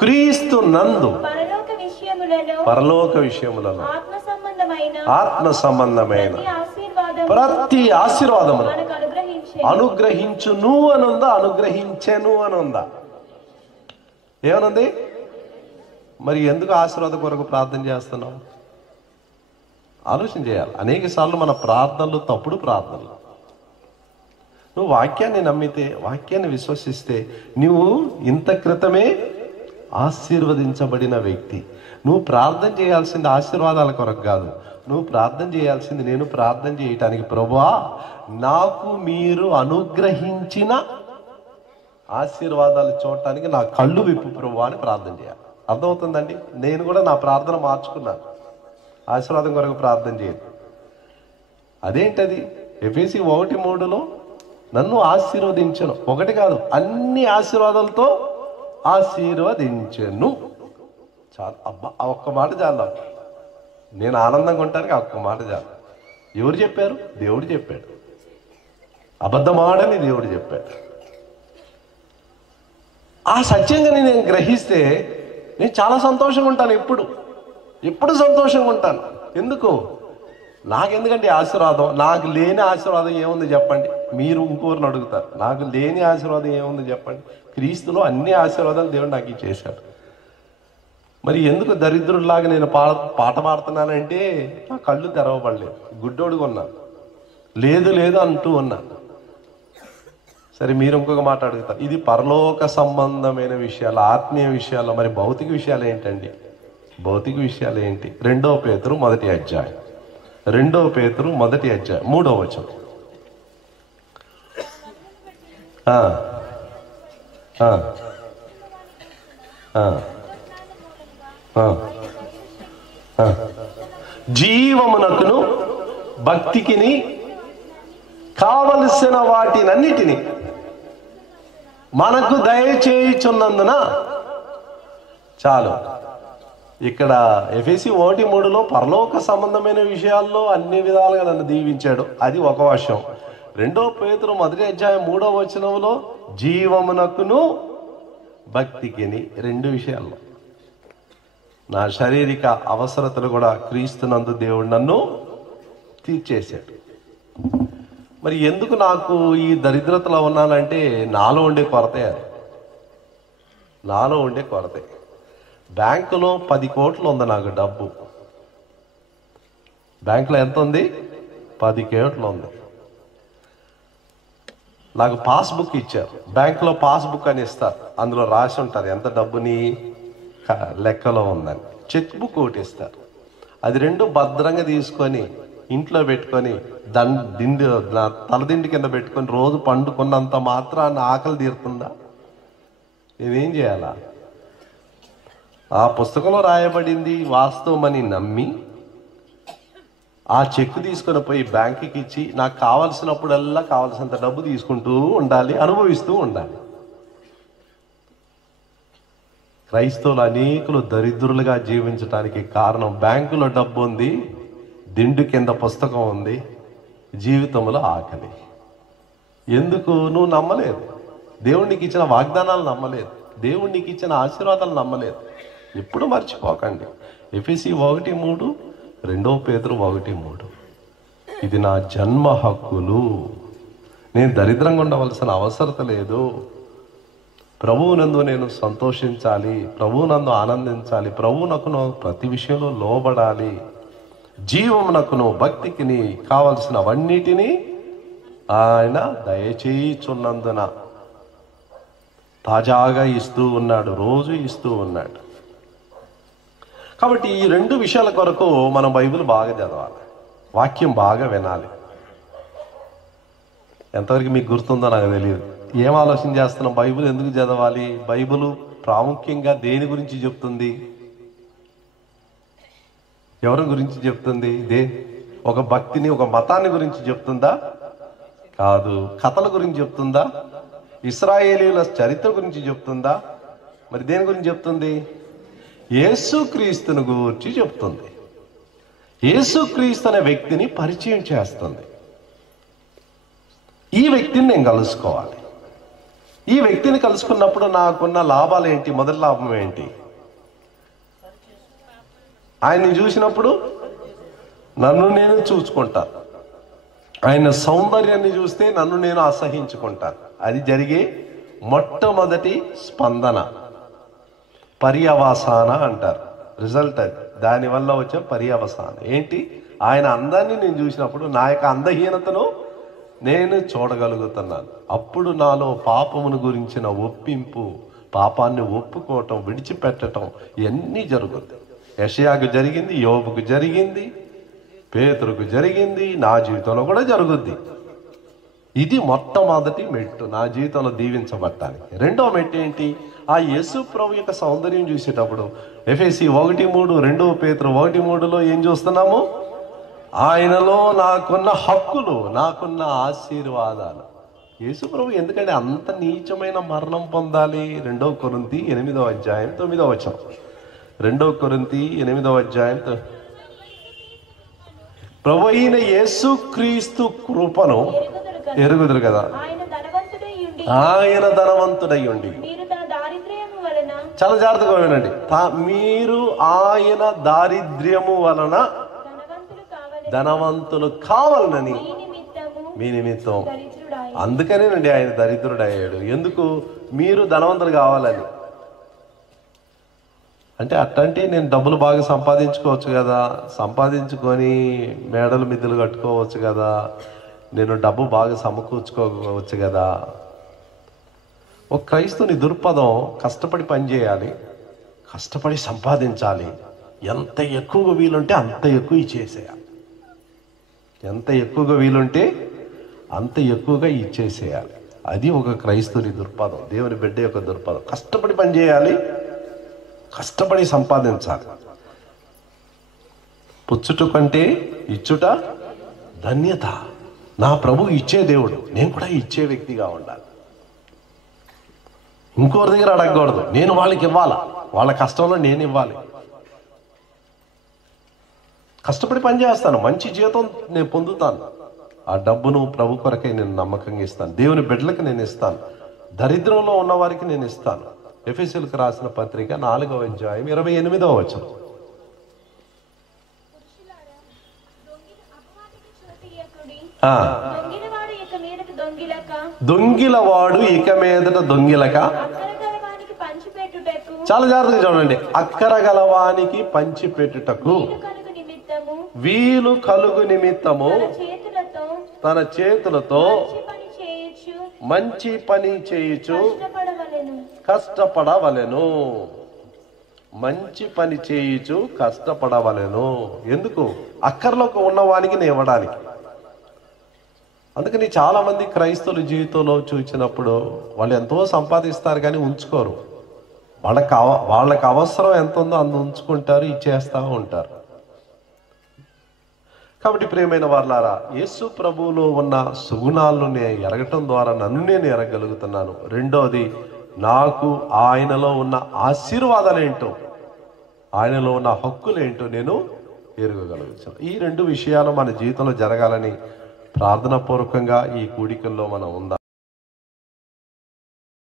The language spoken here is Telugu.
క్రీస్తు నందు పరలోక విషయములలో ఆత్మ సంబంధమైన ప్రతి ఆశీర్వాదమును అనుగ్రహించును అనుందా, అనుగ్రహించెను అనుందా? ఏమనుంది? మరి ఎందుకు ఆశీర్వాద కొరకు ప్రార్థన చేస్తున్నాం? ఆలోచన చేయాలి. అనేక సార్లు మన ప్రార్థనలు తప్పుడు ప్రార్థనలు. నువ్వు వాక్యాన్ని నమ్మితే, వాక్యాన్ని విశ్వసిస్తే, నువ్వు ఇంత క్రితమే ఆశీర్వదించబడిన వ్యక్తి. నువ్వు ప్రార్థన చేయాల్సింది ఆశీర్వాదాల కొరకు కాదు. నువ్వు ప్రార్థన చేయాల్సింది, నేను ప్రార్థన చేయటానికి, ప్రభువా నాకు మీరు అనుగ్రహించిన ఆశీర్వాదాలు చూడటానికి నా కళ్ళు విప్పు ప్రభువా అని ప్రార్థన చేయాలి. అర్థమవుతుందండి? నేను కూడా నా ప్రార్థన మార్చుకున్నాను. ఆశీర్వాదం కొరకు ప్రార్థన చేయదు. అదేంటది? ఎఫెసీ 1:3 నన్ను ఆశీర్వదించను, ఒకటి కాదు అన్ని ఆశీర్వాదాలతో ఆశీర్వదించను. చాలు. అబ్బా, ఆ ఒక్క మాట చాలు. నేను ఆనందంగా ఉండటానికి ఆ ఒక్క మాట చాలు. ఎవరు చెప్పారు? దేవుడు చెప్పాడు. అబద్ధమాడని దేవుడు చెప్పాడు. ఆ సత్యంగా నేను గ్రహిస్తే నేను చాలా సంతోషంగా ఉంటాను. ఎప్పుడు సంతోషంగా ఉంటాను. ఎందుకు? నాకెందుకంటే ఆశీర్వాదం. నాకు లేని ఆశీర్వాదం ఏముంది చెప్పండి? మీరు ఇంకోరిని అడుగుతారు, నాకు లేని ఆశీర్వాదం ఏముంది చెప్పండి? క్రీస్తులో అన్ని ఆశీర్వాదాలు దేవుడు నాకు ఇచ్చేశాడు. మరి ఎందుకు దరిద్రుడిలాగా నేను పాట పాడుతున్నానంటే నా కళ్ళు తెరవబడలేదు, గుడ్డోడుగా ఉన్నాను, లేదు అంటూ ఉన్నాను. సరే, మీరు ఇంకొక మాట అడుగుతారు, ఇది పరలోక సంబంధమైన విషయాలు, ఆత్మీయ విషయాలు, మరి భౌతిక విషయాలు ఏంటండి? భౌతిక విషయాలు ఏంటి? 2 పేతురు 1వ అధ్యాయం, 2 పేతురు 1వ అధ్యాయం 3వ వచనం. జీవమునకును భక్తికిని కావలసిన వాటినన్నిటినీ మనకు దయచేయుచున్నందున. చాలు. ఇక్కడ ఎఫెసీ 1:3 పరలోక సంబంధమైన విషయాల్లో అన్ని విధాలుగా నన్ను దీవించాడు, అది ఒక విషయం. 2 పేతురు 1వ అధ్యాయం 3వ వచనంలో జీవమునకును భక్తికిని, 2 విషయాల్లో నా శారీరక అవసరతలు కూడా క్రీస్తునందు దేవుడు నన్ను తీర్చేశాడు. మరి ఎందుకు నాకు ఈ దరిద్రతలో ఉన్నానంటే నాలో ఉండే కొరతే. అది నాలో ఉండే కొరతే. బ్యాంకులో 10 కోట్లు ఉంది నాకు డబ్బు. బ్యాంకులో ఎంత ఉంది? 10 కోట్లు ఉంది. నాకు పాస్బుక్ ఇచ్చారు. బ్యాంకులో పాస్బుక్ అని ఇస్తారు, అందులో రాసి ఉంటారు ఎంత డబ్బుని లెక్కలో ఉందని. చెక్ బుక్ ఒకటి ఇస్తారు. అది 2 భద్రంగా తీసుకొని ఇంట్లో పెట్టుకొని తలదిండి కింద పెట్టుకొని రోజు పండుకున్నంత మాత్రాన్ని ఆకలి తీరుతుందా? నేనేం చేయాలా? ఆ పుస్తకంలో రాయబడింది వాస్తవమని నమ్మి ఆ చెక్ తీసుకొని పోయి బ్యాంకుకి ఇచ్చి నాకు కావలసినప్పుడల్లా కావలసినంత డబ్బు తీసుకుంటూ ఉండాలి, అనుభవిస్తూ ఉండాలి. క్రైస్తవులు అనేకులు దరిద్రులుగా జీవించడానికి కారణం బ్యాంకులో డబ్బు ఉంది, దిండు కింద పుస్తకం ఉంది, జీవితంలో ఆకలి. ఎందుకు? నువ్వు నమ్మలేదు. దేవుడికి ఇచ్చిన వాగ్దానాలు నమ్మలేదు, దేవుడికి ఇచ్చిన ఆశీర్వాదాలు నమ్మలేదు. ఎప్పుడు మర్చిపోకండి. ఎఫెసీ 1:3, 2 పేతురు 1:3 ఇది నా జన్మ హక్కులు. నేను దరిద్రంగా ఉండవలసిన అవసరం లేదు. ప్రభువునందు నేను సంతోషించాలి, ప్రభువునందు ఆనందించాలి, ప్రభువునకును ప్రతి విషయంలో లోబడాలి. జీవమునకును భక్తికిని కావలసినవన్నిటినీ ఆయన దయచేయుచున్నందున తాజాగా ఇస్తూ ఉన్నాడు, రోజు ఇస్తూ ఉన్నాడు. కాబట్టి ఈ 2 విషయాల కొరకు మనం బైబిల్ బాగా చదవాలి, వాక్యం బాగా వినాలి. ఎంతవరకు మీకు గుర్తుందో నాకు తెలియదు. ఏం ఆలోచన చేస్తున్నాం? బైబిల్ ఎందుకు చదవాలి? బైబిల్ ప్రాముఖ్యంగా దేని గురించి చెప్తుంది? ఎవరి గురించి చెప్తుంది? ఒక భక్తిని, ఒక మతాన్ని గురించి చెప్తుందా? కాదు. కథల గురించి చెప్తుందా? ఇశ్రాయేలీయుల చరిత్ర గురించి చెప్తుందా? మరి దేని గురించి చెప్తుంది? యేసుక్రీస్తుని గురించి చెప్తుంది. యేసుక్రీస్తు అనే వ్యక్తిని పరిచయం చేస్తుంది. ఈ వ్యక్తిని నేను కలుసుకోవాలి, ఈ వ్యక్తిని కలుసుకున్నప్పుడు నాకున్న లాభాలు ఏంటి? మొదటి లాభం ఏంటి? ఆయన్ని చూసినప్పుడు నన్ను నేను చూసుకుంటాను. ఆయన సౌందర్యాన్ని చూస్తే నన్ను నేను అసహించుకుంటాను. అది జరిగే మొట్టమొదటి స్పందన, పర్యవసాన అంటారు. రిజల్ట్ అది. దానివల్ల వచ్చే పర్యవసాన ఏంటి? ఆయన అందాన్ని నేను చూసినప్పుడు నా యొక్క అందహీనతను నేను చూడగలుగుతున్నాను. అప్పుడు నాలో పాపమును గురించిన ఒప్పింపు, పాపాన్ని ఒప్పుకోవటం, విడిచిపెట్టడం ఇవన్నీ జరుగుతాయి. యెషయాకు జరిగింది, యోబుకు జరిగింది, పేతురుకు జరిగింది, నా జీవితంలో కూడా జరుగుద్ది. ఇది మొట్టమొదటి మెట్టు నా జీవితంలో దీవించబడటానికి. రెండో మెట్టు ఏంటి? ఆ యేసు ప్రభు యొక్క సౌందర్యం చూసేటప్పుడు ఎఫెసీ 1:3, 2 పేతురు 1:3 ఏం చూస్తున్నాము? ఆయనలో నాకున్న హక్కులు, నాకున్న ఆశీర్వాదాలు. యేసు ప్రభు ఎందుకంటే అంత నీచమైన మరణం పొందాలి? 2 కొరింథీ 8:9. 2 కొరింథీ 8 ప్రభు అయిన యేసు క్రీస్తు కృపను ఎరుగుదురు కదా, ఆయన ధనవంతుడై ఉండి. చాలా జాగ్రత్తగా వినండి. మీరు ఆయన దారిద్ర్యము వలన ధనవంతులు కావాలని మీ నిమిత్తం. అందుకనేనండి ఆయన దరిద్రుడయ్యాడు. ఎందుకు? మీరు ధనవంతులు కావాలని. అంటే అట్టంటే నేను డబ్బులు బాగా సంపాదించుకోవచ్చు కదా, సంపాదించుకొని మేడలు మిద్దెలు కట్టుకోవచ్చు కదా, నేను డబ్బు బాగా సమకూర్చుకోవచ్చు కదా. ఒక క్రైస్తవుని దుర్పదం కష్టపడి పనిచేయాలి, కష్టపడి సంపాదించాలి, ఎంత ఎక్కువగా వీలుంటే అంత ఎక్కువ ఇచ్చేసేయాలి, ఎంత ఎక్కువగా వీలుంటే అంత ఎక్కువగా ఇచ్చేసేయాలి. అది ఒక క్రైస్తవుని దుర్పదం, దేవుని బిడ్డ యొక్క దుర్పదం. కష్టపడి పనిచేయాలి, కష్టపడి సంపాదించాలి. పుచ్చుట కంటే ఇచ్చుట ధన్యత. నా ప్రభు ఇచ్చే దేవుడు, నేను కూడా ఇచ్చే వ్యక్తిగా ఉండాలి. ఇంకోరి దగ్గర అడగకూడదు, నేను వాళ్ళకి ఇవ్వాలా, వాళ్ళ కష్టంలో నేను ఇవ్వాలి. కష్టపడి పని చేస్తాను, మంచి జీతం నేను పొందుతాను. ఆ డబ్బును ప్రభు కొరకై నేను నమ్మకంగా ఇస్తాను, దేవుని బిడ్డలకు నేను ఇస్తాను, దరిద్రంలో ఉన్న వారికి నేను ఇస్తాను. ఎఫెసీయులకు రాసిన పత్రిక 4:28. దొంగిలవాడు ఇక మీదట దొంగిలక. చాలా జాగ్రత్తగా చూడండి. అక్కర గలవానికి పంచిపెట్టుటకు వీలు కలుగు నిమిత్తము తన చేతులతో మంచి పని చేయుచు కష్టపడవలెను. మంచి పని చేయుచు కష్టపడవలెను. ఎందుకు? అక్కర్లోకి ఉన్నవానికి నేను ఇవ్వడానికి. అందుకని చాలా మంది క్రైస్తవుల జీవితంలో చూసినప్పుడు వాళ్ళు ఎంతో సంపాదిస్తారు కానీ ఉంచుకోరు. వాళ్ళకి అవసరం ఎంత ఉందో అంత ఉంచుకుంటారు, ఇచ్చేస్తూ ఉంటారు. కాబట్టి ప్రియమైన వారలారా, యేసు ప్రభువులో ఉన్న సుగుణాలను నేను ఎరగటం ద్వారా నన్ను నేను ఎరగలుగుతున్నాను. రెండోది, నాకు ఆయనలో ఉన్న ఆశీర్వాదాలు ఏంటో, ఆయనలో ఉన్న హక్కులు ఏంటో నేను ఎరగగలుగుతాను. ఈ 2 విషయాలు మన జీవితంలో జరగాలని ప్రార్థనాపూర్వకంగా ఈ కూడికల్లో మనం ఉందాం.